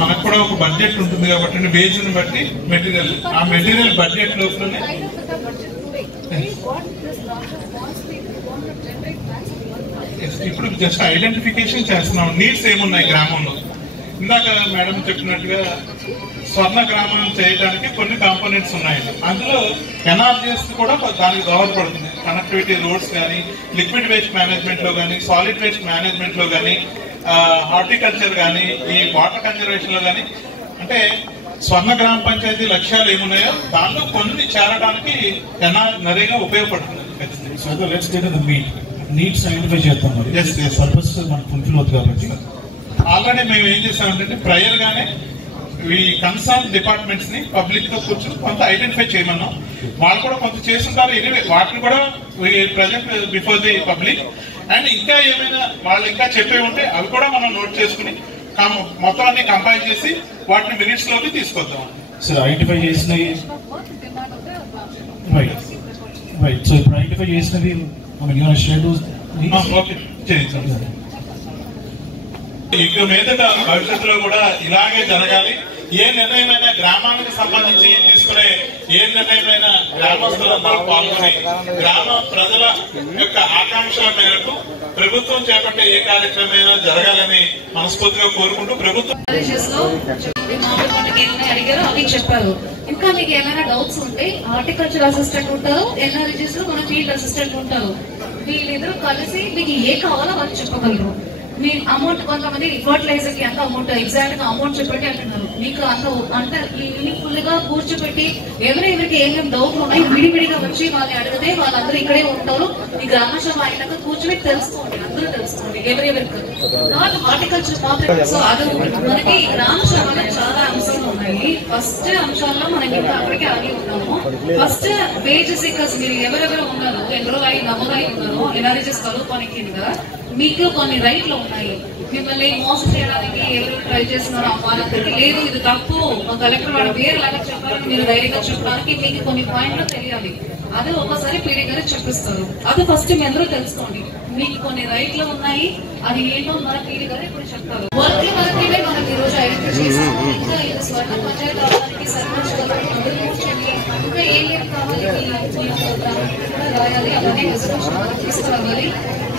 మనకు కూడా ఒక బడ్జెట్ ఉంటుంది కాబట్టి వేజ్ని బట్టి మెటీరియల్, ఆ మెటీరియల్ బడ్జెట్ లోపలనే ఇప్పుడు జస్ట్ ఐడెంటిఫికేషన్ చేస్తున్నాం. నీడ్స్ ఏమున్నాయి గ్రామంలో. ఇందాక మేడం చెప్పినట్టుగా స్వర్ణ గ్రామం చేయడానికి కొన్ని కాంపోనెంట్స్ ఉన్నాయండి. అందులో ఎన్ఆర్జీఎస్ కూడా దానికి దోహదపడుతుంది. కనెక్టివిటీ రోడ్స్ కానీ, లిక్విడ్ వేస్ట్ మేనేజ్మెంట్ లో కానీ, సాలిడ్ వేస్ట్ మేనేజ్మెంట్ లో కానీ, హార్టికల్చర్ కానీ, ఈ వాటర్ కన్జర్వేషన్ లో కానీ, అంటే స్వర్ణ గ్రామ పంచాయతీ లక్ష్యాలు ఏమున్నాయో దాంట్లో కొన్ని చేరడానికి నరేగా ఉపయోగపడుతుంది. నీడ్స్ ఐడెంటిఫై చేస్తాం. పర్పస్ మనకు ఫుల్ఫిల్ అవుతుంది కాబట్టి ఆల్రెడీ మేము ఏం చేసామంటే ప్రయర్ గానే ఈ కన్సర్న్ డిపార్ట్మెంట్స్ ని పబ్లిక్ తో కూర్చొని కొంత ఐడెంటిఫై చేయమన్నాం. వాళ్ళు కూడా కొంత చేస్తుంటారు. ఎనివే వాటిని కూడా present before the public. And ఇంకా ఏమైనా వాళ్ళు ఇంకా చెప్పే ఉంటే అవి కూడా మనం నోట్ చేసుకుని మొత్తం అన్ని కంపైల్ చేసి వాటిని మినిట్స్ లోకి తీసుకొద్దాం. సార్ ఐడెంటిఫై చేసినవి రైట్. సో ఇప్పుడు ఐడెంటిఫై చేసినవి ఇక మీదట భవిష్యత్తులో కూడా ఇలాగే జరగాలి. ఏ నిర్ణయమైనా గ్రామానికి సంబంధించి తీసుకునే ఏ నిర్ణయమైనా గ్రామస్తులందరూ పాల్గొని గ్రామ ప్రజల యొక్క ఆకాంక్షల మేరకు ప్రభుత్వం చేపట్టే ఏ కార్యక్రమైనా జరగాలని మనస్ఫూర్తిగా కోరుకుంటూ ప్రభుత్వం అడిగారు అవి చెప్పారు. ఇంకా మీకు ఏమైనా డౌట్స్ ఉంటే హార్టికల్చర్ అసిస్టెంట్ ఉంటారు, ఎన్ఆర్జీస్ లో మన ఫీల్డ్ అసిస్టెంట్ ఉంటారు. వీళ్ళిద్దరూ కలిసి మీకు ఏ కావాలో వాళ్ళు చెప్పగలరు. మీ అమౌంట్ కొంతమంది ఫర్టిలైజర్ కి ఎంత అమౌంట్ ఎగ్జాక్ట్ గా అమౌంట్ చెప్పండి అంటున్నారు. మీకు అంటే ఫుల్ గా కూర్చోబెట్టి ఎవరెవరికి ఏమేమి డౌట్లు ఉన్నాయి విడివిడిగా వచ్చి వాళ్ళని అడిగితే వాళ్ళందరూ ఇక్కడే ఉంటారు. ఈ గ్రామ సభ అయినాక కూర్చొని తెలుసుకోండి, అందరూ తెలుసుకోండి ఎవరెవరికి. నాట్ హార్టికల్చర్ మాత్రమే. సో అది మనకి గ్రామ సభలో చాలా అంశాలు ఉన్నాయి. ఫస్ట్ అంశాల్లో మనం ఇంకా అక్కడికి ఆగి ఉన్నాము. ఫస్ట్ వేజ్ సీకర్స్ మీరు ఎవరెవరు ఉన్నారు, ఎన్రోల్ అయి నమోదై ఉన్నారు ఎన్ఆర్జీఎస్ కలుపుకొని కింద మీకు కొన్ని రైట్లు ఉన్నాయి. మిమ్మల్ని మోసం చేయడానికి ఎవరు ట్రై చేస్తున్నారో వాళ్ళందరికీ లేదు ఇది తప్పు, మా కలెక్టర్ వాడు వేరేలాగా చెప్పారని మీరు ధైర్యంగా చెప్పడానికి మీకు కొన్ని పాయింట్లు తెలియాలి. అది ఒకసారి పీడీ గారు చెప్పిస్తారు. అది ఫస్ట్ మీ అందరూ తెలుసుకోండి. మీకు కొన్ని రైట్లు ఉన్నాయి, అది ఏంటో మన పీడీ గారు ఇప్పుడు చెప్తారు. వర్క్ వరకే మనం ఈ రోజు ఐడెంటిఫై చేస్తాము. ఇంకా ఇది స్వర్ణ పంచాయతీ రావడానికి సర్పంచ్ ఇంకా ఏం కావాలి రాయాలి, అవన్నీ తీసుకురావాలి.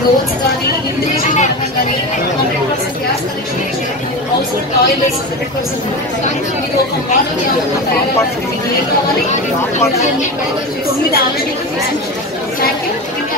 రోడ్స్ కానీ, ఇండివిజువల్ డిపార్ట్మెంట్ కానీ 100% gas connection, house hold toilets 100%. ఇది ఒక మోడల్ ఏం కావాలి 9 ఆల్రెడీ. Thank you. ఇంకా